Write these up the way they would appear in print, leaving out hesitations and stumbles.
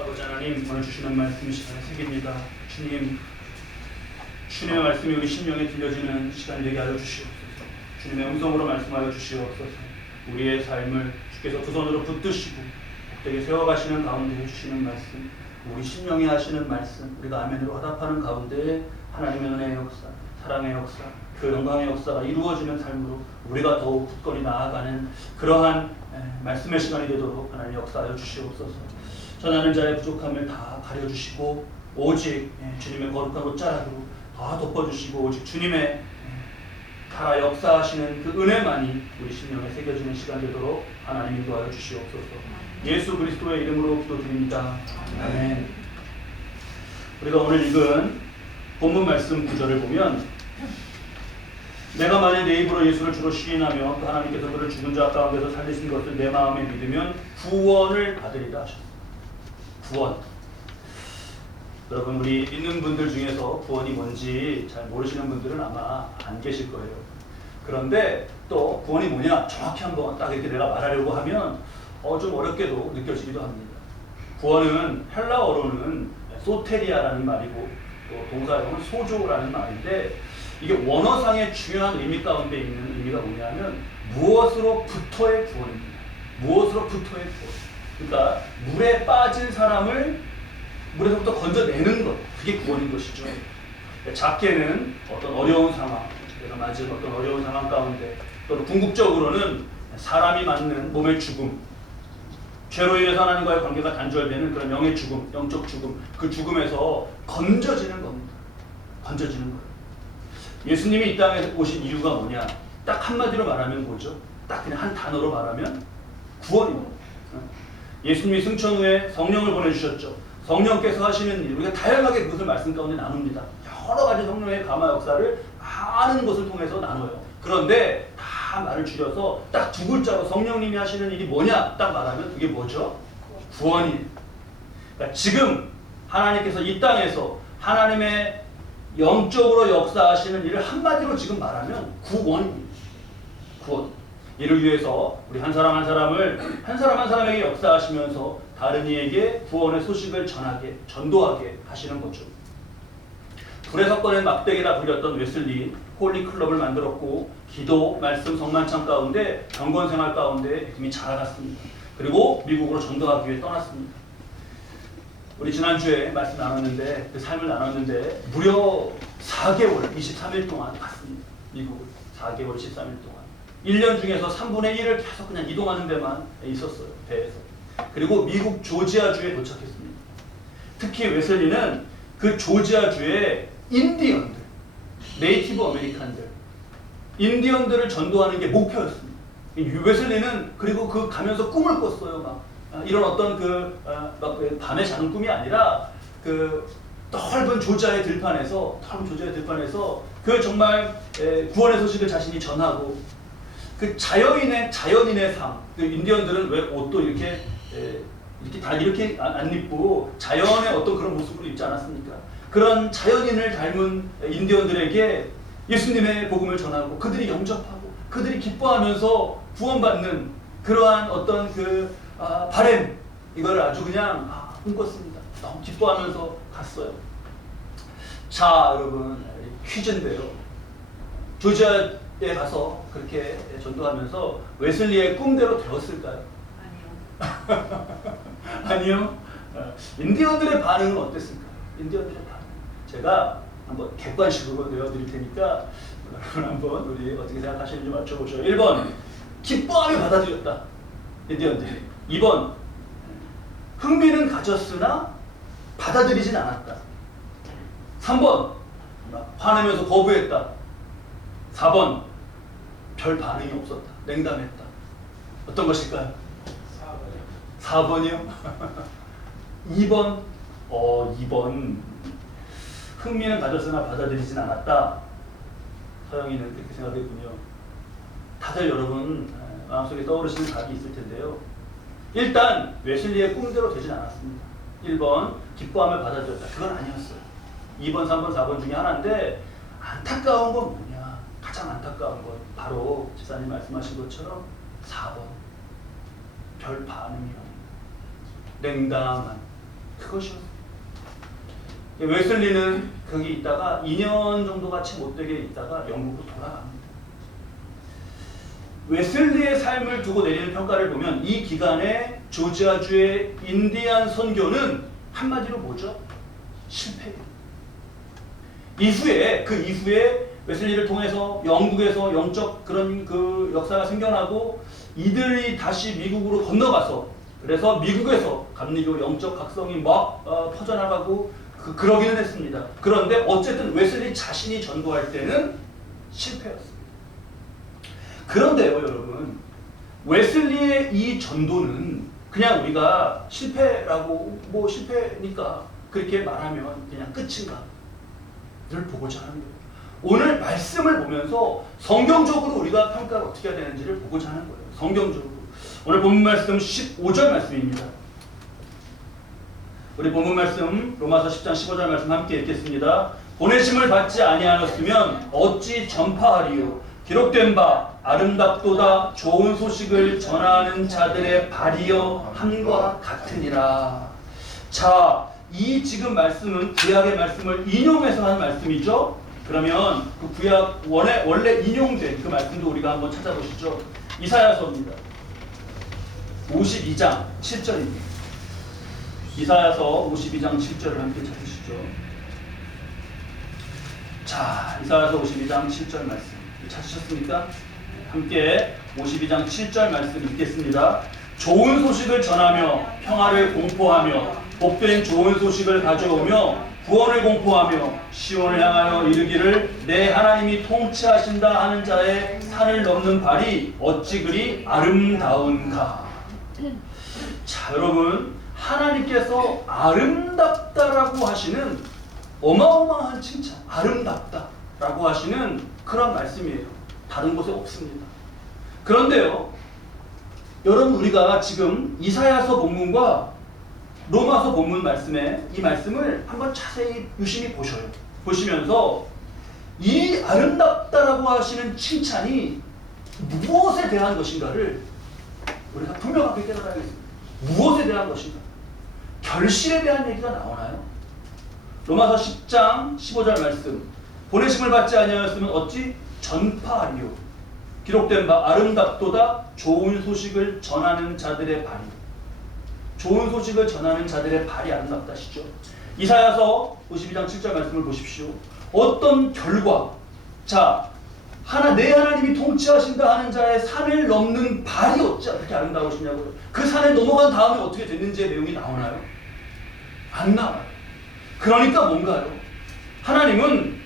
아버지 하나님, 오늘 주시는 말씀 시간에 새깁니다. 주님, 주님의 말씀이 우리 심령에 들려지는 시간 되게 하여 주시옵소서. 주님의 음성으로 말씀하여 주시옵소서. 우리의 삶을 주께서 두 손으로 붙드시고 복되게 세워가시는 가운데 해주시는 말씀, 우리 심령에 하시는 말씀, 우리가 아멘으로 화답하는 가운데 하나님의 은혜의 역사, 사랑의 역사, 그 영광의 역사가 이루어지는 삶으로 우리가 더욱 굳건히 나아가는 그러한 말씀의 시간이 되도록 하나님 역사하여 주시옵소서. 전하는 자의 부족함을 다 가려주시고 오직 주님의 거룩한 옷자락으로 다 덮어주시고 오직 주님의 살아 역사하시는 그 은혜만이 우리 심령에 새겨지는 시간 되도록 하나님이 도와여 주시옵소서. 예수 그리스도의 이름으로 기도드립니다. 아멘. 우리가 오늘 읽은 본문 말씀 구절을 보면, 내가 만일 내 입으로 예수를 주로 시인하며 또 하나님께서 그를 죽은 자 가운데서 살리신 것을 내 마음에 믿으면 구원을 받으리라 하셨습니다. 구원. 여러분, 우리 믿는 분들 중에서 구원이 뭔지 잘 모르시는 분들은 아마 안 계실 거예요. 그런데 또 구원이 뭐냐 정확히 한번 딱 이렇게 내가 말하려고 하면 좀 어렵게도 느껴지기도 합니다. 구원은 헬라어로는 소테리아라는 말이고 또 동사로는 소조라는 말인데, 이게 원어상의 중요한 의미 가운데 있는 의미가 뭐냐면 무엇으로부터의 구원입니다. 무엇으로부터의 구원. 그러니까 물에 빠진 사람을 물에서부터 건져내는 것, 그게 구원인 것이죠. 작게는 어떤 어려운 상황, 내가 맞은 어떤 어려운 상황 가운데, 또는 궁극적으로는 사람이 맞는 몸의 죽음, 죄로 인해서 하나님과의 관계가 단절되는 그런 영의 죽음, 영적 죽음, 그 죽음에서 건져지는 겁니다. 건져지는 거예요. 예수님이 이 땅에 오신 이유가 뭐냐? 딱 한마디로 말하면 뭐죠? 딱 그냥 한 단어로 말하면 구원입니다. 예수님이 승천 후에 성령을 보내주셨죠. 성령께서 하시는 일, 우리가 다양하게 그것을 말씀 가운데 나눕니다. 여러 가지 성령의 감화 역사를 많은 것을 통해서 나눠요. 그런데 다 말을 줄여서 딱 두 글자로 성령님이 하시는 일이 뭐냐 딱 말하면 그게 뭐죠? 구원이에요. 그러니까 지금 하나님께서 이 땅에서 하나님의 영적으로 역사하시는 일을 한마디로 지금 말하면 구원입니다. 구원. 이를 위해서 우리 한 사람 한 사람을 한 사람 한 사람에게 역사하시면서 다른 이에게 구원의 소식을 전하게, 전도하게 하시는 거죠. 불의 섞어낸 막대기라 불렸던 웨슬리, 홀리 클럽을 만들었고 기도, 말씀, 성만찬 가운데 경건 생활 가운데 이미 자라갔습니다. 그리고 미국으로 전도하기 위해 떠났습니다. 우리 지난주에 말씀 나눴는데, 그 삶을 나눴는데 무려 4개월 23일 동안 갔습니다. 미국을 4개월 13일 동안. 1년 중에서 3분의 1을 계속 그냥 이동하는 데만 있었어요. 배에서. 그리고 미국 조지아주에 도착했습니다. 특히 웨슬리는 그 조지아주의 인디언들, 네이티브 아메리칸들, 인디언들을 전도하는 게 목표였습니다. 웨슬리는 그리고 그 가면서 꿈을 꿨어요. 막 이런 어떤 막 밤에 자는 꿈이 아니라 그 넓은 조지아의 들판에서 그 정말 구원의 소식을 자신이 전하고, 그 자연인의 삶, 그 인디언들은 왜 옷도 이렇게 다 이렇게 안 입고 자연의 어떤 그런 모습으로 입지 않았습니까? 그런 자연인을 닮은 인디언들에게 예수님의 복음을 전하고 그들이 영접하고 그들이 기뻐하면서 구원받는 그러한 어떤 바램, 이걸 아주 그냥 꿈꿨습니다. 너무 기뻐하면서 갔어요. 자, 여러분, 퀴즈인데요. 조지아에 가서 그렇게 전도하면서 웨슬리의 꿈대로 되었을까요? 아니요. 아니요. 인디언들의 반응은 어땠을까요? 인디언들의 반응. 제가 한번 객관식으로 내어드릴 테니까 여러분 한번 우리 어떻게 생각하시는지 맞춰보죠. 1번, 기뻐하며 받아들였다. 인디언들이. 2번, 흥미는 가졌으나 받아들이진 않았다. 3번, 화내면서 거부했다. 4번, 별 반응이 없었다. 냉담했다. 어떤 것일까요? 4번이요? 2번, 2번. 흥미는 가졌으나 받아들이진 않았다. 서영이는 그렇게 생각했군요. 다들 여러분 마음속에 떠오르시는 답이 있을 텐데요. 일단 웨슬리의 꿈대로 되진 않았습니다. 1번, 기뻐하며 받아들였다. 그건 아니었어요. 2번, 3번, 4번 중에 하나인데, 안타까운 건 뭐냐? 가장 안타까운 건 바로 집사님 말씀하신 것처럼 4번, 별 반응이 없는, 냉담한, 그것이었어요. 웨슬리는 거기 있다가 2년 정도가 채 못되게 있다가 영국으로 돌아갑니다. 웨슬리의 삶을 두고 내리는 평가를 보면 이 기간에 조지아주의 인디안 선교는 한마디로 뭐죠? 실패예요. 그 이후에 웨슬리를 통해서 영국에서 영적 그런 그 역사가 생겨나고 이들이 다시 미국으로 건너가서 그래서 미국에서 감리교 영적 각성이 막 퍼져나가고 그러기는 했습니다. 그런데 어쨌든 웨슬리 자신이 전도할 때는 실패였습니다. 그런데요, 여러분, 웨슬리의 이 전도는 그냥 우리가 실패라고 뭐 실패니까 그렇게 말하면 그냥 끝인가? 를 보고자 하는 거예요. 오늘 말씀을 보면서 성경적으로 우리가 평가를 어떻게 해야 되는지를 보고자 하는 거예요. 성경적으로. 오늘 본문 말씀 15절 말씀입니다. 우리 본문 말씀 로마서 10장 15절 말씀 함께 읽겠습니다. 보내심을 받지 아니하였으면 어찌 전파하리요. 기록된 바 아름답도다 좋은 소식을 전하는 자들의 발이여 함과 같으니라. 자, 이 지금 말씀은 구약의 말씀을 인용해서 한 말씀이죠. 그러면 그 구약 원래 인용된 그 말씀도 우리가 한번 찾아보시죠. 이사야서입니다. 52장 7절입니다. 이사야서 52장 7절을 함께 찾으시죠. 자, 이사야서 52장 7절 말씀 찾으셨습니까? 함께 52장 7절 말씀 읽겠습니다. 좋은 소식을 전하며 평화를 공포하며 복된 좋은 소식을 가져오며 구원을 공포하며 시온을 향하여 이르기를 내 하나님이 통치하신다 하는 자의 산을 넘는 발이 어찌 그리 아름다운가. 자, 여러분, 하나님께서 아름답다라고 하시는 어마어마한 칭찬, 아름답다라고 하시는 그런 말씀이에요. 다른 곳에 없습니다. 그런데요, 여러분, 우리가 지금 이사야서 본문과 로마서 본문 말씀에 이 말씀을 한번 자세히 유심히 보셔요. 보시면서 이 아름답다라고 하시는 칭찬이 무엇에 대한 것인가를 우리가 분명하게 깨달아야겠습니다. 무엇에 대한 것인가? 결실에 대한 얘기가 나오나요? 로마서 10장 15절 말씀. 보내심을 받지 아니하였으면 어찌 전파하리요. 기록된 바 아름답도다 좋은 소식을 전하는 자들의 발이. 좋은 소식을 전하는 자들의 발이 아름답다시죠. 이사야서 52장 7절 말씀을 보십시오. 어떤 결과, 자, 내 하나님이 통치하신다 하는 자의 산을 넘는 발이 어찌 그렇게 아름다우시냐고요. 그 산을 넘어간 다음에 어떻게 됐는지의 내용이 나오나요? 안 나와요. 그러니까 뭔가요? 하나님은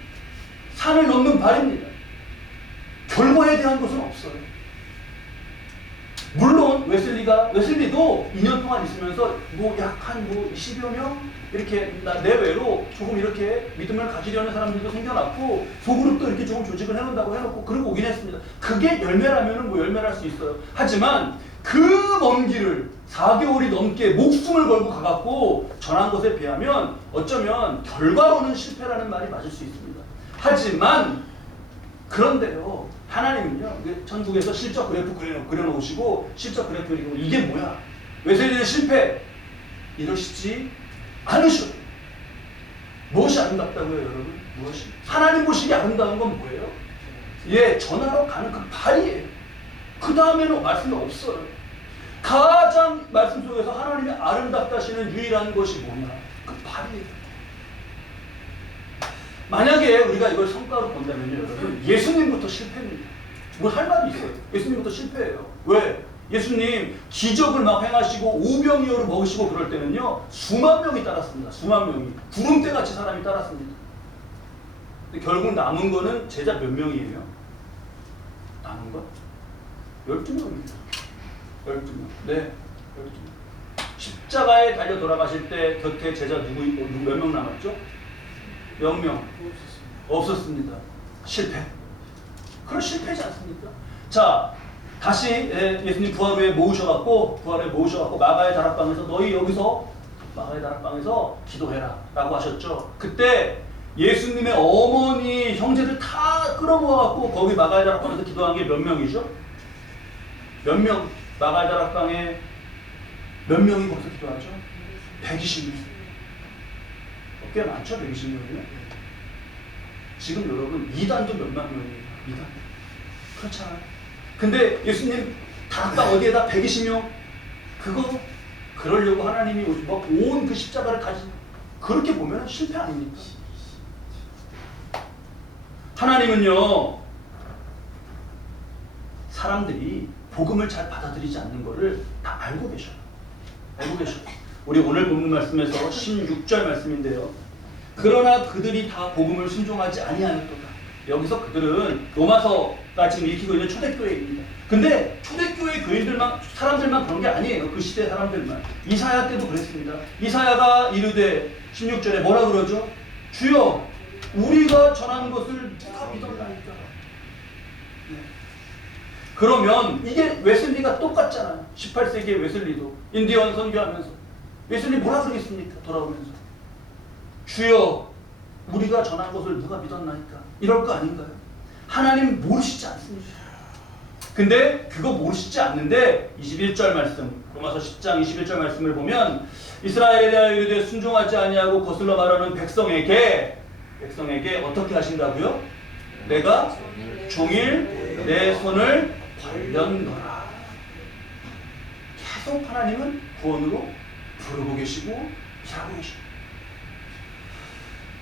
산을 넘는 발입니다. 결과에 대한 것은 없어요. 물론 웨슬리도 2년 동안 있으면서 약 한 20여 명 이렇게 내외로 조금 이렇게 믿음을 가지려는 사람들도 생겨났고 소그룹도 이렇게 조금 조직을 해놓는다고 해놓고 그러고 오긴 했습니다. 그게 열매라면은 열매랄 수 있어요. 하지만 그 먼 길을 4개월이 넘게 목숨을 걸고 가갖고 전한 것에 비하면 어쩌면 결과로는 실패라는 말이 맞을 수 있습니다. 하지만 그런데요, 하나님은요, 천국에서 실적 그래프 그려놓으시고 실적 그래프 그리고 이게 뭐야? 웨슬리는 실패 이러시지 않으셔요. 무엇이 아름답다고요, 여러분? 무엇이? 하나님 보시기 아름다운 건 뭐예요? 전하러 가는 그 발이에요. 그 다음에는 말씀이 없어요. 가장 말씀 속에서 하나님이 아름답다시는 유일한 것이 뭐냐? 그 발이에요. 만약에 우리가 이걸 성과로 본다면요, 여러분, 예수님부터 실패입니다. 뭐 할 말이 있어요. 예수님부터 실패예요. 왜? 예수님 기적을 막 행하시고 오병이어를 먹으시고 그럴 때는요, 수만 명이 따랐습니다. 수만 명이. 구름대같이 사람이 따랐습니다. 근데 결국 남은 거는 제자 몇 명이에요? 남은 거? 12명입니다. 12명. 네, 12명. 십자가에 달려 돌아가실 때 곁에 제자 몇 명 남았죠? 0명. 없었습니다. 실패. 그건 실패지 않습니까? 자, 다시 예수님 부활 후에 모으셔갖고 마가의 다락방에서 너희 여기서 마가의 다락방에서 기도해라 라고 하셨죠. 그때 예수님의 어머니 형제들 다 끌어모아갖고 거기 마가의 다락방에서 기도한 게 몇 명이죠? 몇 명? 마가의 다락방에 몇 명이 거기서 기도하죠? 120명. 꽤 많죠, 120명이면. 지금 여러분 이단도 몇만 명이에요. 이단. 그렇잖아요. 근데 예수님 다 어디에다 120명 그러려고 하나님이 막 온 그 십자가를 다시 그렇게 보면 실패 아닙니까? 하나님은요, 사람들이 복음을 잘 받아들이지 않는 것을 다 알고 계셔요. 알고 계셔요. 우리 오늘 본문 말씀에서 16절 말씀인데요. 그러나 그들이 다 복음을 순종하지 아니하였도다. 여기서 그들은 로마서가 지금 읽히고 있는 초대교회입니다. 근데 초대교회 교인들만, 사람들만 그런 게 아니에요. 그 시대 사람들만. 이사야 때도 그랬습니다. 이사야가 이르되 16절에 뭐라 그러죠? 주여 우리가 전하는 것을 누가 믿었나이까. 네. 그러면 이게 웨슬리가 똑같잖아요. 18세기의 웨슬리도 인디언 선교하면서 웨슬리 뭐라 그러겠습니까? 돌아오면서 주여 우리가 전한 것을 누가 믿었나이까. 이럴 거 아닌가요? 하나님 모르시지 않습니까? 근데 그거 모르시지 않는데 21절 말씀, 로마서 10장 21절 말씀을 보면 이스라엘에 대하여 이르되 순종하지 아니하고 거슬러 말하는 백성에게 어떻게 하신다고요? 내가 종일 내 손을 벌렸노라. 계속 하나님은 구원으로 부르고 계시고 일하고 계십니다.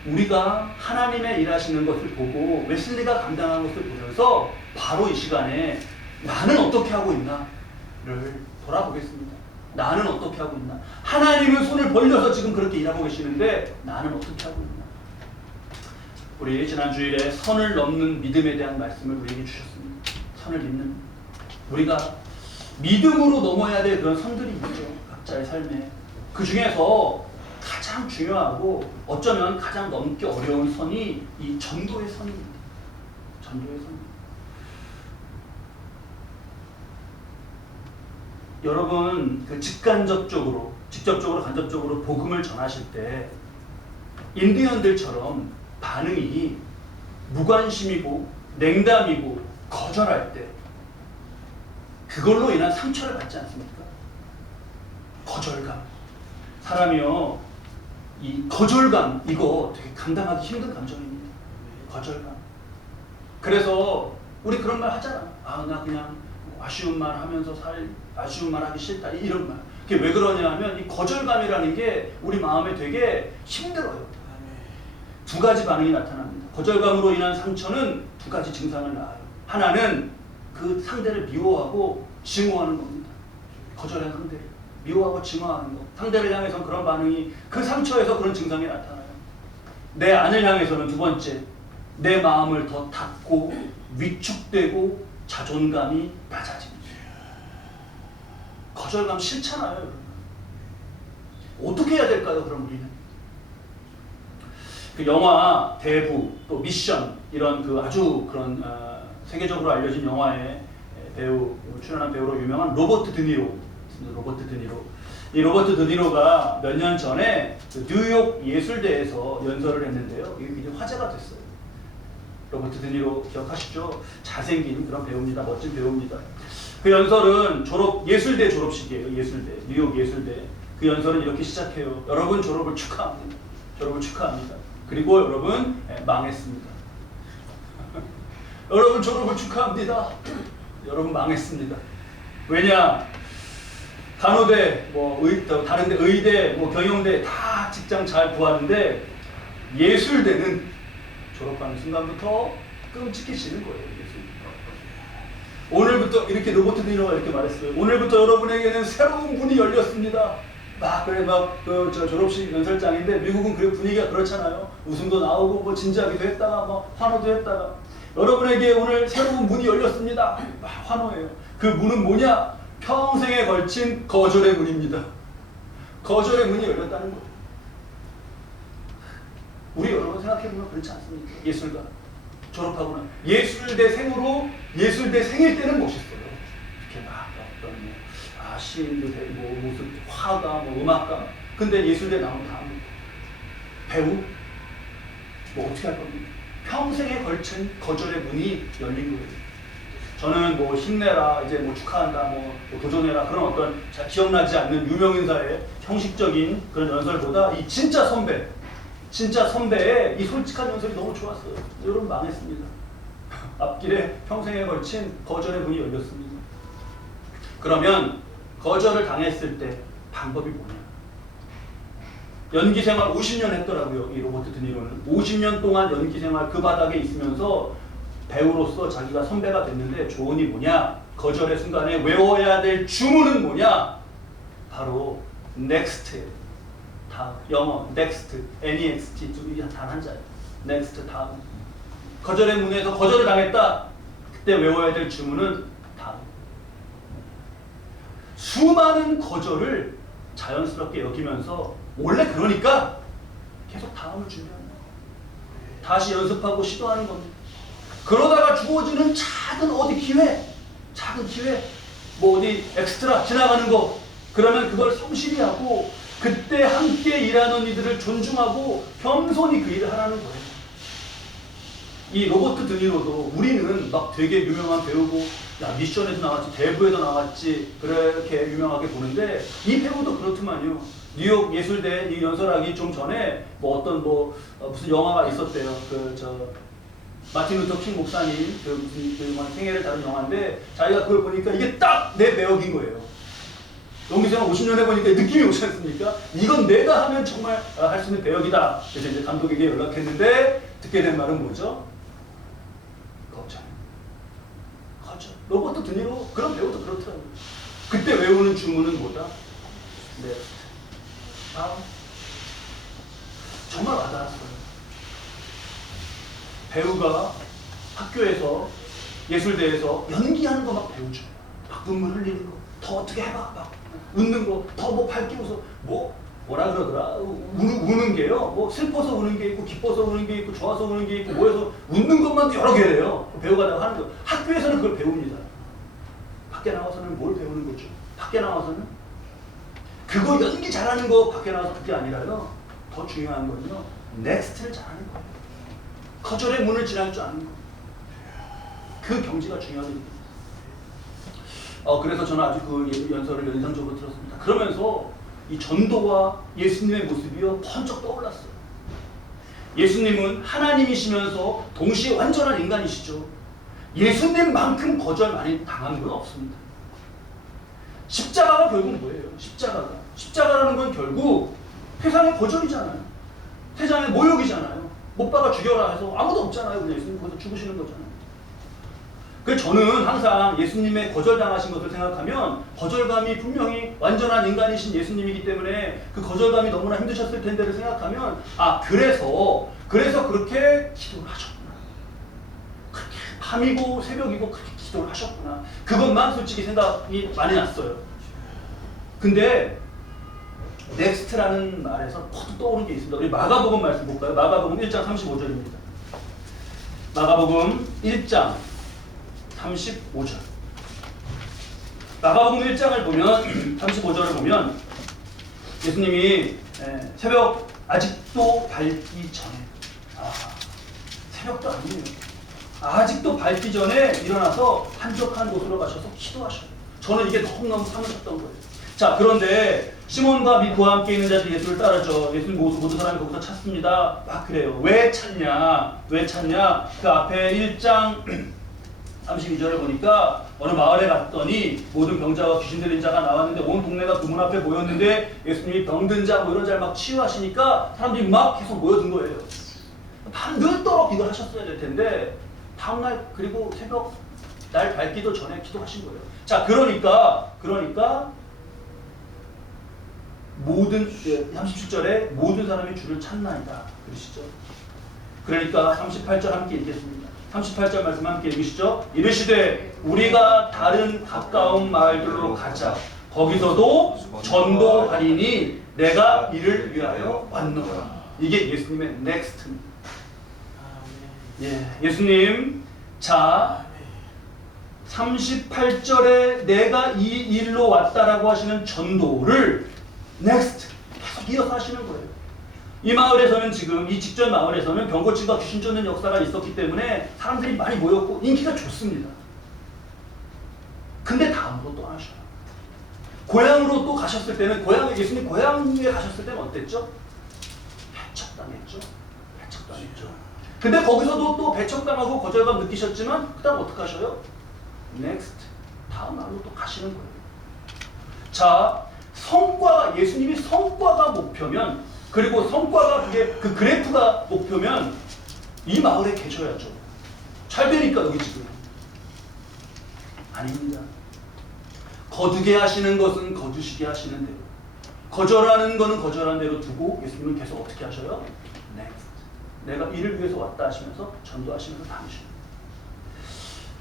우리가 하나님의 일하시는 것을 보고 웨슬리가 감당한 것을 보면서 바로 이 시간에 나는 어떻게 하고 있나를 돌아보겠습니다. 나는 어떻게 하고 있나? 하나님은 손을 벌려서 지금 그렇게 일하고 계시는데 나는 어떻게 하고 있나? 우리 지난 주일에 선을 넘는 믿음에 대한 말씀을 우리에게 주셨습니다. 선을 믿는, 우리가 믿음으로 넘어야 될 그런 선들이 있죠. 각자의 삶에. 그 중에서 가장 중요하고 어쩌면 가장 넘기 어려운 선이 이 전도의 선입니다. 전도의 선. 여러분 그 직접적으로 간접적으로 복음을 전하실 때 인디언들처럼 반응이 무관심이고 냉담이고 거절할 때 그걸로 인한 상처를 받지 않습니까? 거절감. 사람이요, 이 거절감 이거 되게 감당하기 힘든 감정입니다. 거절감. 그래서 우리 그런 말 하잖아. 아, 나 그냥 아쉬운 말 하면서 아쉬운 말 하기 싫다, 이런 말. 그게 왜 그러냐 하면 이 거절감이라는 게 우리 마음에 되게 힘들어요. 두 가지 반응이 나타납니다. 거절감으로 인한 상처는 두 가지 증상을 낳아요. 하나는 그 상대를 미워하고 증오하는 겁니다. 거절한 상대를 미워하고 증오하는 것. 상대를 향해서는 그런 반응이, 그 상처에서 그런 증상이 나타나요. 내 안을 향해서는 두 번째, 내 마음을 더 닫고 위축되고 자존감이 낮아집니다. 거절감 싫잖아요. 어떻게 해야 될까요? 그럼 우리는 그 영화 대부 또 미션 이런 그 아주 그런 세계적으로 알려진 영화에 출연한 배우로 유명한 로버트 드니로. 이 로버트 드니로가 몇 년 전에 그 뉴욕 예술대에서 연설을 했는데요. 이게 굉장히 화제가 됐어요. 로버트 드니로 기억하시죠? 잘생긴 그런 배우입니다. 멋진 배우입니다. 그 연설은 예술대 졸업식이에요. 뉴욕 예술대. 그 연설은 이렇게 시작해요. 여러분 졸업을 축하합니다. 그리고 여러분 망했습니다. 여러분 졸업을 축하합니다. 여러분 망했습니다. 왜냐? 간호대, 다른데 의대, 경영대 다 직장 잘 구하는데 예술대는 졸업하는 순간부터 끔찍해지는 거예요. 오늘부터 이렇게 로버트 드니로가 이렇게 말했어요. 오늘부터 여러분에게는 새로운 문이 열렸습니다. 졸업식 연설장인데 미국은 그 분위기가 그렇잖아요. 웃음도 나오고 진지하기도 했다가 환호도 했다가 여러분에게 오늘 새로운 문이 열렸습니다. 환호해요. 그 문은 뭐냐? 평생에 걸친 거절의 문입니다. 거절의 문이 열렸다는 거예요. 우리 여러분 생각해보면 그렇지 않습니까? 예술가 졸업하고는 예술대생으로 예술대생일 때는 멋있어요. 이렇게 어떤 시인도 되고 무슨 화가 음악가. 근데 예술대 나오면 다 합니다. 배우 어떻게 할 겁니까? 평생에 걸친 거절의 문이 열린 거예요. 저는 힘내라, 이제 축하한다, 도전해라 그런 어떤 잘 기억나지 않는 유명인사의 형식적인 그런 연설보다 이 진짜 선배, 진짜 선배의 이 솔직한 연설이 너무 좋았어요. 여러분 망했습니다. 앞길에 평생에 걸친 거절의 문이 열렸습니다. 그러면 거절을 당했을 때 방법이 뭐냐? 연기 생활 50년 했더라고요. 이 로버트 드니로는 50년 동안 연기 생활 그 바닥에 있으면서 배우로서 자기가 선배가 됐는데 조언이 뭐냐? 거절의 순간에 외워야 될 주문은 뭐냐? 바로 next. 다음. 영어 next, next 단 한자예요. next 다음. 거절의 문에서 거절을 당했다. 그때 외워야 될 주문은 다음. 수많은 거절을 자연스럽게 여기면서 원래 그러니까 계속 다음을 준비하는 거예요. 다시 연습하고 시도하는 겁니다. 그러다가 주어지는 작은 어디 기회, 작은 기회, 뭐 어디 엑스트라 지나가는 거, 그러면 그걸 성실히 하고 그때 함께 일하는 이들을 존중하고 겸손히 그 일을 하라는 거예요. 이 로버트 드니로도 우리는 막 되게 유명한 배우고 야 미션에도 나왔지 대부에도 나왔지 그렇게 유명하게 보는데 이 배우도 그렇더만요. 뉴욕 예술대 이 연설하기 좀 전에 뭐 어떤 무슨 영화가 있었대요. 마틴 루터 킹 목사님 무슨 생애를 다룬 영화인데 자기가 그걸 보니까 이게 딱 내 배역인 거예요. 연기생활 50년 해보니까 느낌이 오지 않습니까? 이건 내가 하면 정말 할 수 있는 배역이다. 그래서 이제 감독에게 연락했는데 듣게 된 말은 뭐죠? 거절. 로버트 드니로 그런 배우도 그렇더라고요. 그때 외우는 주문은 뭐다? 네. 정말 와닿았어요. 배우가 학교에서 예술대에서 연기하는 거 막 배우죠. 막 눈물 흘리는 거, 더 어떻게 해봐, 막 웃는 거, 더 뭐 밝게 웃어, 뭐라 그러더라? 우는 게요. 뭐 슬퍼서 우는 게 있고, 기뻐서 우는 게 있고, 좋아서 우는 게 있고, 뭐해서 웃는 것만 여러 개래요. 배우가 다 하는 거. 학교에서는 그걸 배웁니다. 밖에 나와서는 뭘 배우는 거죠? 밖에 나와서는 그거 연기 잘하는 거 밖에 나와서 그게 아니라요. 더 중요한 건요. 넥스트를 잘하는 거예요. 거절의 문을 지날 줄 아는 거. 그 경지가 중요합니다. 그래서 저는 아주 그 연설을 인상적으로 들었습니다. 그러면서 이 전도와 예수님의 모습이요 번쩍 떠올랐어요. 예수님은 하나님이시면서 동시에 완전한 인간이시죠. 예수님만큼 거절 많이 당한 건 없습니다. 십자가가 결국 뭐예요? 십자가라는 건 결국 세상의 거절이잖아요. 세상의 모욕이잖아요. 못 박아 죽여라 해서 아무도 없잖아요. 그냥 예수님 거기서 죽으시는 거잖아요. 그래서 저는 항상 예수님의 거절당하신 것을 생각하면 거절감이 분명히 완전한 인간이신 예수님이기 때문에 그 거절감이 너무나 힘드셨을 텐데를 생각하면 그래서 그렇게 기도를 하셨구나. 그렇게 밤이고 새벽이고 그렇게 기도를 하셨구나. 그것만 솔직히 생각이 많이 났어요. 근데 넥스트라는 말에서 퍼뜩 떠오르는 게 있습니다. 우리 마가복음 말씀 볼까요? 마가복음 1장 35절입니다. 마가복음 1장 35절. 마가복음 1장을 보면 35절을 보면 예수님이 새벽 아직도 밝기 전에 새벽도 아니에요. 아직도 밝기 전에 일어나서 한적한 곳으로 가셔서 기도하셔요. 저는 이게 너무너무 사무쳤던 거예요. 자, 그런데 시몬과 그와 함께 있는 자들이 예수를 따르죠. 예수님 모든 사람이 거기서 찾습니다. 그래요. 왜 찾냐? 그 앞에 1장 32절을 보니까 어느 마을에 갔더니 모든 병자와 귀신 들린 자가 나왔는데 온 동네가 그 문 앞에 모였는데 예수님이 병든 자 이런 자를 막 치유하시니까 사람들이 막 계속 모여든 거예요. 밤늦도록 기도를 하셨어야 될 텐데 다음날 그리고 새벽 날 밝기도 전에 기도하신 거예요. 자, 그러니까 모든 37절에 모든 사람이 주를 찾나이다 그러시죠. 그러니까 38절 함께 읽겠습니다. 38절 말씀 함께 읽으시죠. 이르시되 우리가 다른 가까운 마을들로 가자. 거기서도 전도하리니 내가 이를 위하여 왔노라. 이게 예수님의 넥스트입니다. 예수님, 자 38절에 내가 이 일로 왔다라고 하시는 전도를 넥스트 계속 이어서 하시는 거예요. 이 마을에서는 지금 이 직전 마을에서는 병고침과 귀신 쫓는 역사가 있었기 때문에 사람들이 많이 모였고 인기가 좋습니다. 근데 다음으로 또 하셔요. 고향으로 또 가셨을 때는 예수님 고향에 가셨을 때는 어땠죠? 배척당했죠. 배척당했죠. 근데 거기서도 또 배척당하고 거절감 느끼셨지만 그 다음 어떻게 하셔요? next. 다음 말로 또 가시는 거예요. 자, 성과, 예수님이 성과가 목표면, 그리고 성과가 그게 그 그래프가 목표면 이 마을에 계셔야죠. 잘 되니까 여기 지금. 아닙니다. 거두게 하시는 것은 거두시게 하시는 대로, 거절하는 것은 거절한 대로 두고 예수님은 계속 어떻게 하셔요? next. 내가 이를 위해서 왔다 하시면서 전도하시면서 다니시는.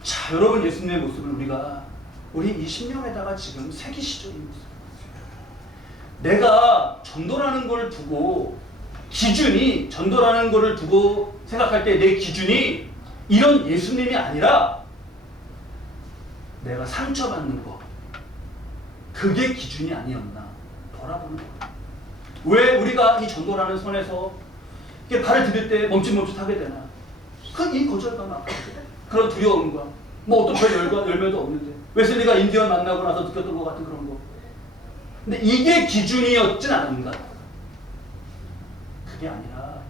자, 여러분, 예수님의 모습을 우리 이 심령에다가 지금 새기시죠. 이 모습. 내가 전도라는 걸 두고 기준이, 전도라는 거를 두고 생각할 때 내 기준이 이런 예수님이 아니라 내가 상처받는 거, 그게 기준이 아니었나 돌아보는 거예요. 왜 우리가 이 전도라는 선에서 이렇게 발을 디딜 때 멈칫멈칫하게 되나? 이 거절감 앞에 그런 두려움과 뭐 어떤 별 열매도 없는데 웨슬리가 인디언 만나고 나서 느꼈던 것 같은 그런 거. 근데 이게 기준이었진 않은가? 그게 아니라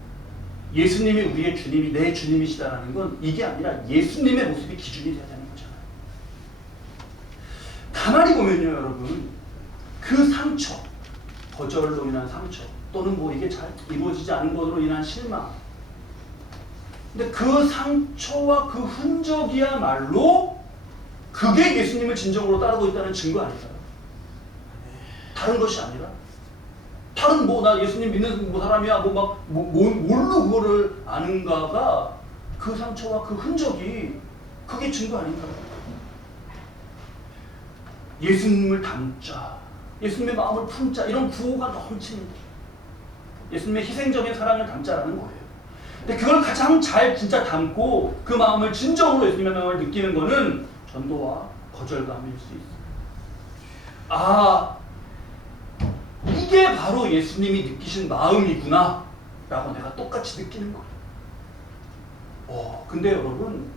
예수님이 우리의 주님이 내 주님이시다라는 건 이게 아니라 예수님의 모습이 기준이 돼야 되는 거잖아요. 가만히 보면요, 여러분, 그 상처, 거절로 인한 상처, 또는 뭐 이게 잘 이루어지지 않은 것으로 인한 실망. 근데 그 상처와 그 흔적이야말로 그게 예수님을 진정으로 따르고 있다는 증거 아닐까요? 다른 것이 아니라 다른 나 예수님 믿는 사람이야 뭘로 그거를 아는가가 그 상처와 그 흔적이 그게 증거 아닌가요? 예수님을 담자, 예수님의 마음을 품자, 이런 구호가 넘칩니다. 예수님의 희생적인 사랑을 담자라는 거예요. 근데 그걸 가장 잘 진짜 담고 그 마음을 진정으로 예수님의 마음을 느끼는 것은 전도와 거절감일 수 있어요. 이게 바로 예수님이 느끼신 마음이구나 라고 내가 똑같이 느끼는 거예요. 근데 여러분,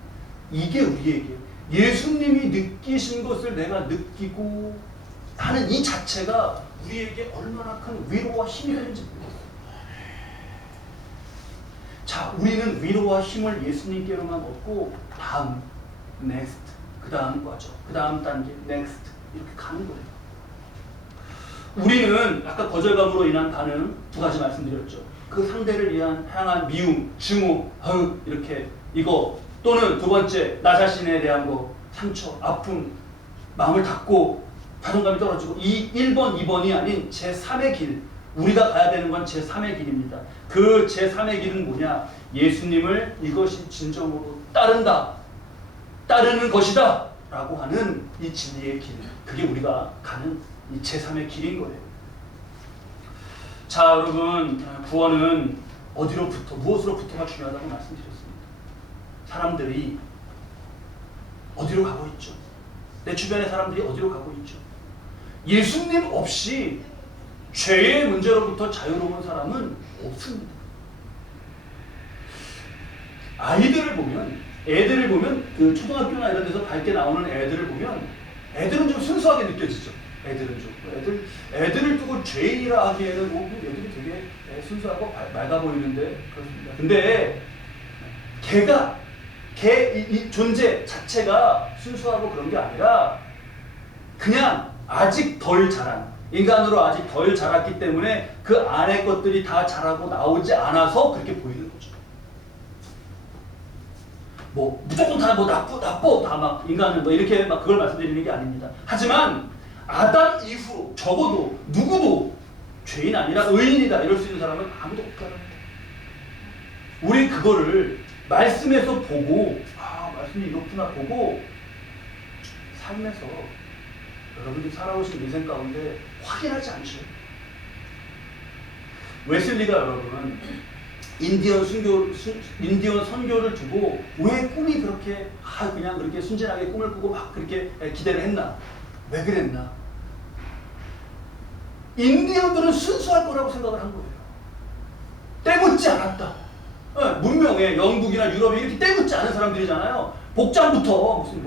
이게 우리에게 예수님이 느끼신 것을 내가 느끼고 하는 이 자체가 우리에게 얼마나 큰 위로와 힘이 되는지 모르겠어요. 자, 우리는 위로와 힘을 예수님께로만 얻고 다음, next, 그 다음 과정, 그 다음 단계, next, 이렇게 가는 거예요. 우리는 아까 거절감으로 인한 반응 두 가지 말씀드렸죠. 그 상대를 향한 미움, 증오, 이렇게 이거, 또는 두 번째 나 자신에 대한 거, 상처, 아픔, 마음을 닫고 자존감이 떨어지고, 이 1번, 2번이 아닌 제3의 길, 우리가 가야 되는 건 제3의 길입니다. 그 제3의 길은 뭐냐? 예수님을 이것이 진정으로 따르는 것이다 라고 하는 이 진리의 길, 그게 우리가 가는 이 제3의 길인 거예요. 자, 여러분, 구원은 어디로부터, 무엇으로부터가 중요하다고 말씀드렸습니다. 사람들이 어디로 가고 있죠? 내 주변의 사람들이 어디로 가고 있죠? 예수님 없이 죄의 문제로부터 자유로운 사람은 없습니다. 애들을 보면 그 초등학교나 이런 데서 밝게 나오는 애들을 보면 애들은 좀 순수하게 느껴지죠. 애들을 두고 죄인이라 하기에는 애들이 되게 순수하고 맑아 보이는데 그렇습니다. 근데 이 존재 자체가 순수하고 그런 게 아니라 그냥 아직 덜 자란, 인간으로 아직 덜 자랐기 때문에 그 안에 것들이 다 자라고 나오지 않아서 그렇게 보이는 거죠. 무조건 다 나빠 다 막 인간은 이렇게 막 그걸 말씀드리는 게 아닙니다. 하지만 아담 이후 적어도 누구도 죄인 아니라 의인이다 이럴 수 있는 사람은 아무도 없다는 거예요. 우리 그거를 말씀에서 보고 말씀이 이렇구나 보고 삶에서 여러분들이 살아오신 인생 가운데 확인하지 않으셔요. 웨슬리가 여러분 인디언 선교를 두고 왜 꿈이 그렇게 그냥 그렇게 순진하게 꿈을 꾸고 막 그렇게 기대를 했나? 왜 그랬나? 인디언들은 순수할 거라고 생각을 한 거예요. 때묻지 않았다. 문명에 영국이나 유럽이 이렇게 때묻지 않은 사람들이잖아요. 복장부터 무슨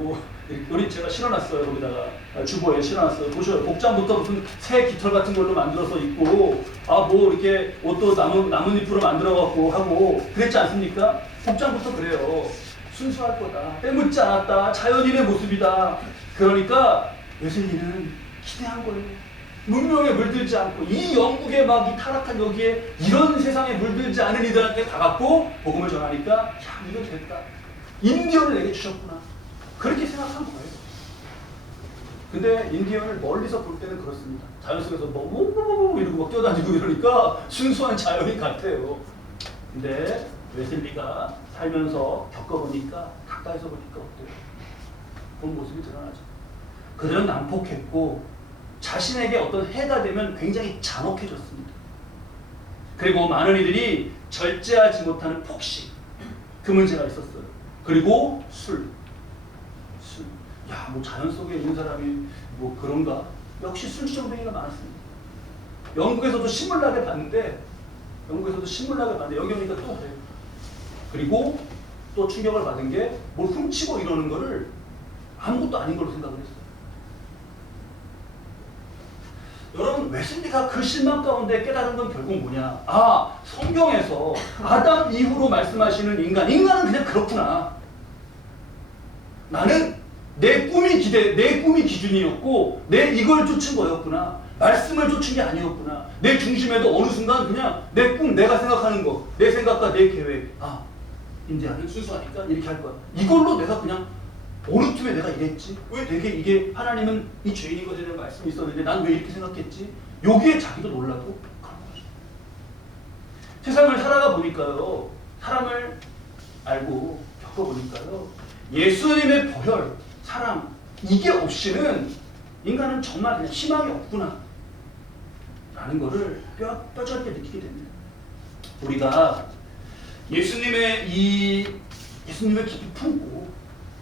우리 제가 실어놨어요. 거기다가 주보에 실어놨어요. 보셔요. 복장부터 무슨 새 깃털 같은 걸로 만들어서 입고 뭐 이렇게 옷도 나뭇잎으로 만들어갖고 하고 그랬지 않습니까? 복장부터 그래요. 순수할 거다. 때묻지 않았다. 자연인의 모습이다. 그러니까 웨슬리는 기대한 거예요. 문명에 물들지 않고 이 영국에 막 이 타락한 여기에 이런 세상에 물들지 않은 이들한테 가갖고 복음을 전하니까 야 이거 됐다. 인디언을 내게 주셨구나. 그렇게 생각한 거예요. 근데 인디언을 멀리서 볼 때는 그렇습니다. 자연 속에서 뭐 이러고 막 뛰어다니고 이러니까 순수한 자연인 같아요. 근데 웨슬리가 살면서 겪어보니까 가까이서 보니까 어때요? 본 모습이 드러나죠. 그들은 난폭했고 자신에게 어떤 해가 되면 굉장히 잔혹해졌습니다. 그리고 많은 이들이 절제하지 못하는 폭식, 그 문제가 있었어요. 그리고 술. 야, 뭐 자연 속에 있는 사람이 뭐 그런가? 역시 술주정뱅이가 많았습니다. 영국에서도 신물나게 봤는데 여기 오니까 또 그래요. 그리고 또 충격을 받은 게 뭘 훔치고 이러는 거를 아무것도 아닌 걸로 생각을 했어요. 여러분, 웨슬리가 그 실망 가운데 깨달은 건 결국 뭐냐? 성경에서 아담 이후로 말씀하시는 인간은 그냥 그렇구나. 나는 내 꿈이 기준이었고 이걸 쫓은 거였구나. 말씀을 쫓은 게 아니었구나. 내 중심에도 어느 순간 그냥 내 꿈, 내가 생각하는 거, 내 생각과 내 계획. 인디아는 순수하니까 이렇게 할 거야. 이걸로 내가 그냥 어느 틈에 내가 이랬지? 왜 내게 이게 하나님은 이 죄인인 것에 대한 말씀이 있었는데 난 왜 이렇게 생각했지? 여기에 자기도 놀라고 그런 거죠. 세상을 살아가 보니까요. 사람을 알고 겪어보니까요. 예수님의 보혈, 사랑 이게 없이는 인간은 정말 그냥 희망이 없구나 라는 거를 뼈저리게 느끼게 됩니다. 우리가 예수님을 깊이 품고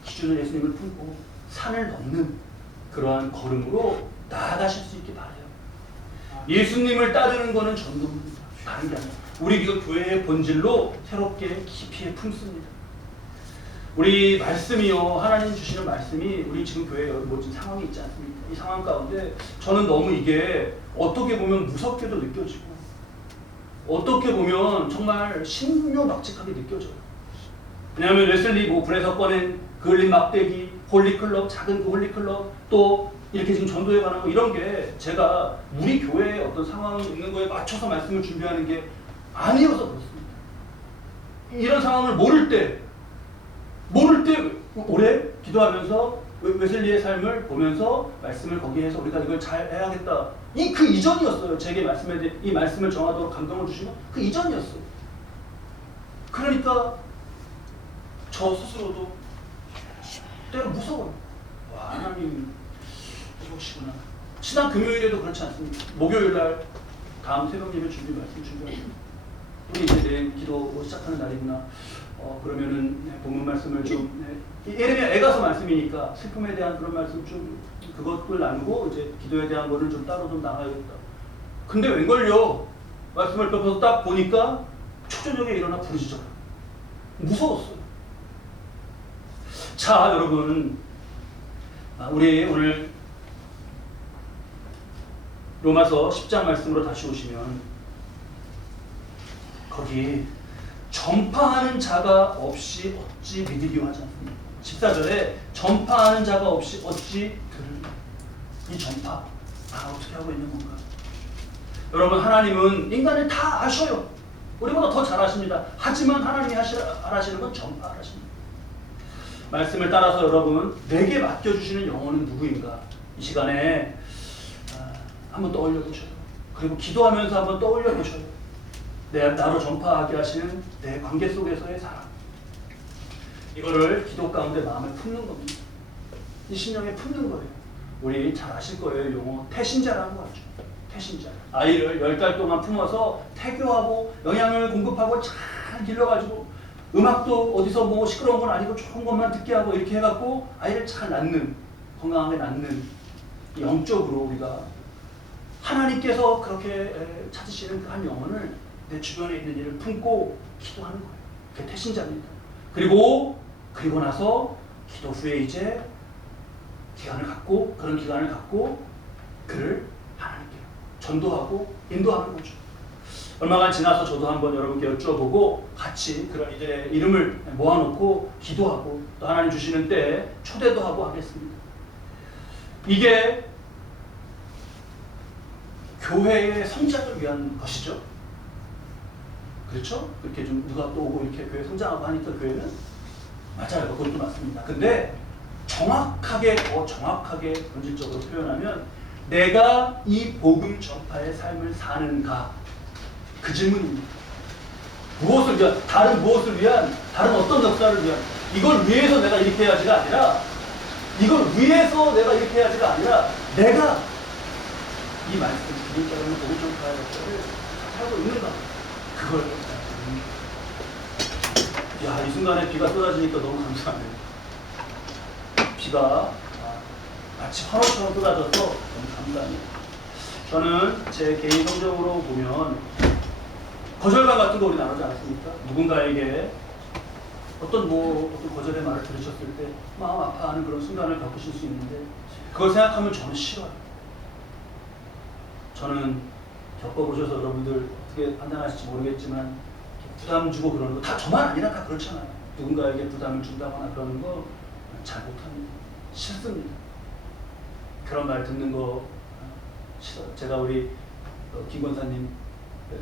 기준을 예수님을 품고 산을 넘는 그러한 걸음으로 나아가실 수 있게 바라요. 예수님을 따르는 것은 전도입니다. 다른 게 아니라 우리 교회의 본질로 새롭게 깊이 품습니다. 우리 말씀이요, 하나님 주시는 말씀이 우리 지금 교회에 모든 상황이 있지 않습니까? 이 상황 가운데 저는 너무 이게 어떻게 보면 무섭게도 느껴지고 어떻게 보면 정말 신묘막측하게 느껴져요. 왜냐하면 웨슬리 불에서 꺼낸 그을린 막대기, 홀리클럽, 작은 그 홀리클럽, 또 이렇게 지금 전도에 관한 거 이런 게 제가 우리 교회의 어떤 상황이 있는 거에 맞춰서 말씀을 준비하는 게 아니어서 그렇습니다. 이런 상황을 모를 때 오래 기도하면서 웨슬리의 삶을 보면서 말씀을 거기에 해서 우리가 이걸 잘 해야겠다. 그 이전이었어요. 제게 이 말씀을 정하도록 감동을 주시고 그 이전이었어요. 그러니까 저 스스로도 때로 무서워요. 와, 하나님 이것이구나. 지난 금요일에도 그렇지 않습니까? 목요일날 다음 새벽 예배 말씀 준비합니다. 우리 이제 내일 기도 시작하는 날이구나. 그러면은 본문 말씀을 좀 예를 들면 애가서 말씀이니까 슬픔에 대한 그런 말씀 좀 그것들 나누고 이제 기도에 대한 거를 좀 따로 좀 나눠야겠다. 근데 웬걸요? 말씀을 펴서 딱 보니까 초저녁에 일어나 부르짖어요. 무서웠어요. 자, 여러분, 우리 오늘 로마서 10장 말씀으로 다시 오시면 거기 전파하는 자가 없이 어찌 믿으리요 하지 않습니까? 14절에 전파하는 자가 없이 어찌 들으리요. 이 전파 어떻게 하고 있는 건가? 여러분, 하나님은 인간을 다 아셔요. 우리보다 더 잘 아십니다. 하지만 하나님이 하시는 건 전파하십니다. 말씀을 따라서 여러분, 내게 맡겨주시는 영혼은 누구인가? 이 시간에 한번 떠올려 보셔요. 그리고 기도하면서 한번 떠올려 보셔요. 나로 전파하게 하시는 내 관계 속에서의 사랑. 이거를 기도 가운데 마음에 품는 겁니다. 이 심령에 품는 거예요. 우리 잘 아실 거예요. 용어 태신자라는 거 알죠? 태신자. 아이를 10달 동안 품어서 태교하고 영양을 공급하고 잘 길러가지고 음악도 어디서 시끄러운 건 아니고 좋은 것만 듣게 하고 이렇게 해갖고 아이를 잘 낳는, 건강하게 낳는, 영적으로 우리가 하나님께서 그렇게 찾으시는 그 한 영혼을 내 주변에 있는 일을 품고 기도하는 거예요. 그게 태신자입니다. 그리고 나서 기도 후에 이제 기간을 갖고 그런 기간을 갖고 그를 하나님께 전도하고 인도하는 거죠. 얼마간 지나서 저도 한번 여러분께 여쭤보고 같이 그런 이들의 이름을 모아놓고 기도하고 또 하나님 주시는 때에 초대도 하고 하겠습니다. 이게 교회의 성장을 위한 것이죠. 그렇죠? 그렇게 좀 누가 또 오고 이렇게 교회 성장하고 하니까 교회는 맞아요. 그것도 맞습니다. 근데 정확하게 더 정확하게 본질적으로 표현하면 내가 이 복음 전파의 삶을 사는가 그 질문입니다. 무엇을 위한 다른 무엇을 위한 다른 어떤 역사를 위한 이걸 위해서 내가 이렇게 해야지가 아니라 이걸 위해서 내가 이렇게 해야지가 아니라 내가 이 말씀 기독교라는 복음 전파의 역사를 살고 있는가 그걸 이 순간에 비가 쏟아지니까 너무 감사하네요. 비가 마치 환호처럼 쏟아져서 너무 감사합니다. 저는 제 개인 성적으로 보면 거절감 같은 거 우리 나누지 않았습니까? 누군가에게 어떤 거절의 말을 들으셨을 때 마음 아파하는 그런 순간을 겪으실 수 있는데 그걸 생각하면 저는 싫어요. 저는 겪어보셔서 여러분들 어떻게 판단하실지 모르겠지만 부담 주고 그러는 거 다 저만 아니라 다 그렇잖아요. 누군가에게 부담을 준다거나 그러는 거 잘 못합니다. 싫습니다. 그런 말 듣는 거 싫어요. 제가 우리 김 권사님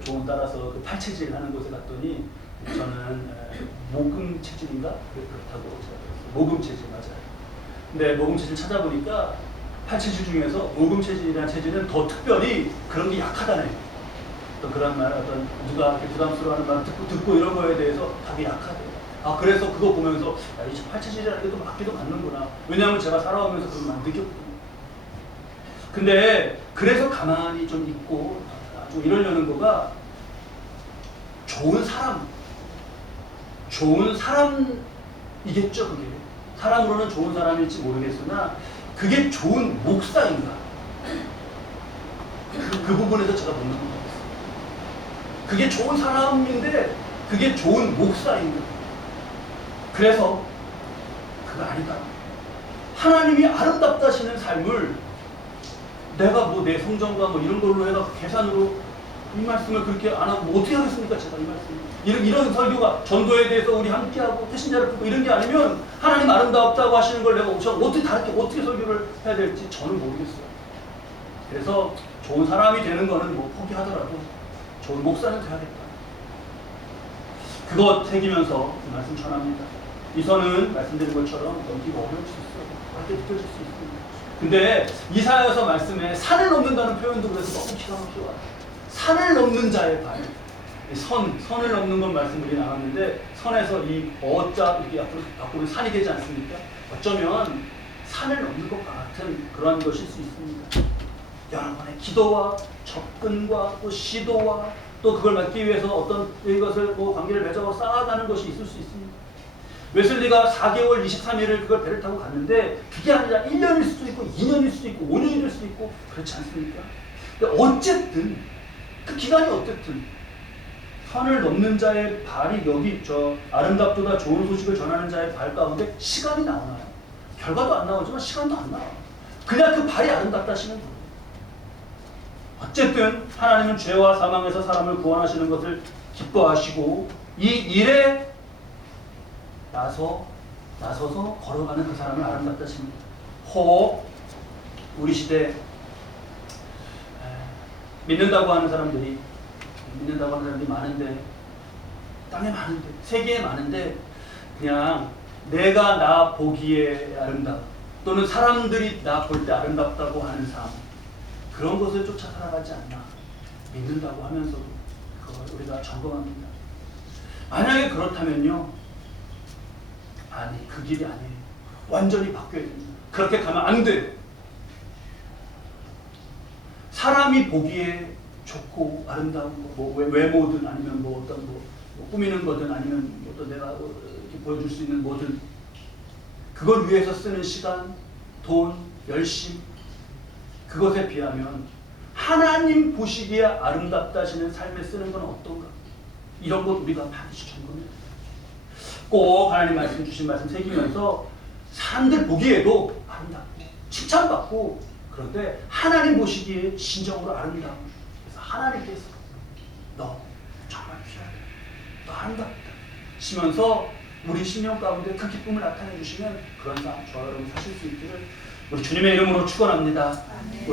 조언 따라서 그 팔체질 하는 곳에 갔더니 저는 모금 체질인가? 그렇다고 제가 들었어요. 모금 체질 맞아요. 근데 모금 체질 찾아보니까 팔체질 중에서 모금 체질이라는 체질은 더 특별히 그런 게 약하다네요. 또 그런 말, 어떤 누가 이렇게 부담스러워하는 말 듣고 이런 거에 대해서 되게 약하대요. 그래서 그거 보면서 이 팔체질이라는 게 또 맞기도 맞는구나. 왜냐하면 제가 살아오면서 그걸 많이 느꼈거든요. 근데 그래서 가만히 좀 있고 아주 이러려는 거가 좋은 사람이겠죠. 그게 사람으로는 좋은 사람일지 모르겠으나 그게 좋은 목사인가 그 부분에서 제가 묻는 것 같아요. 그게 좋은 사람인데 그게 좋은 목사인가. 그래서 그거 아니다. 하나님이 아름답다시는 삶을 내가 내 성정과 이런 걸로 해서 계산으로 이 말씀을 그렇게 안 하고 어떻게 하겠습니까? 제가 이 말씀 이런 설교가 전도에 대해서 우리 함께하고 배신자를 품고 이런 게 아니면 하나님 아름답다고 하시는 걸 내가 어떻게 다르게 어떻게 설교를 해야 될지 저는 모르겠어요. 그래서 좋은 사람이 되는 거는 포기하더라도 좋은 목사는 돼야겠다. 그거 새기면서 이 말씀 전합니다. 이 선은 말씀드린 것처럼 넘기기 어려울 수 있어요. 그렇게 느껴질 수 있습니다. 근데 이사야서 말씀에 산을 넘는다는 표현도 그래서 너무 기가 막히게 산을 넘는 자의 발. 선을 넘는 건 말씀드리 나왔는데 선에서 이 어자 이렇게 앞으로 산이 되지 않습니까? 어쩌면 산을 넘는 것 같은 그런 것일 수 있습니다. 여러분의 기도와 접근과 또 시도와 또 그걸 막기 위해서 어떤 이것을 관계를 맺어 쌓아가는 것이 있을 수 있습니다. 웨슬리가 4개월 23일을 그걸 배를 타고 갔는데 그게 아니라 1년일 수도 있고 2년일 수도 있고 5년이 될 수도 있고 그렇지 않습니까? 근데 어쨌든 그 기간이 어쨌든 선을 넘는 자의 발이 여기 아름답도다 좋은 소식을 전하는 자의 발 가운데 시간이 나오나요? 결과도 안 나오지만 시간도 안 나와요. 그냥 그 발이 아름답다시는 거예요. 어쨌든 하나님은 죄와 사망에서 사람을 구원하시는 것을 기뻐하시고 이 일에 나서서 걸어가는 그 사람을 아름답다십니다. 우리 시대 믿는다고 하는 사람들이 많은데 땅에 많은데 세계에 많은데 그냥 내가 나 보기에 아름답 또는 사람들이 나 볼 때 아름답다고 하는 삶 그런 것을 쫓아 살아가지 않나 믿는다고 하면서도 그걸 우리가 점검합니다. 만약에 그렇다면요 아니 그 길이 아니에요. 완전히 바뀌어야 됩니다. 그렇게 가면 안 돼요. 사람이 보기에 좋고 아름다운 외모든 아니면 어떤 꾸미는 거든 아니면 어떤 내가 이렇게 보여줄 수 있는 뭐든 그걸 위해서 쓰는 시간, 돈, 열심 그것에 비하면 하나님 보시기에 아름답다시는 삶에 쓰는 건 어떤가? 이런 것 우리가 반드시 점검해야 돼요. 꼭 하나님 말씀 주신 말씀 새기면서 사람들 보기에도 아름답고 칭찬받고, 그런데 하나님 보시기에 진정으로 아름다운. 그래서 하나님께서 너 정말 귀하다, 너 아름답다 시면서 우리 심령 가운데 그 기쁨을 나타내 주시면 그런 삶 저와 여러분 사실 수 있기를 우리 주님의 이름으로 축원합니다.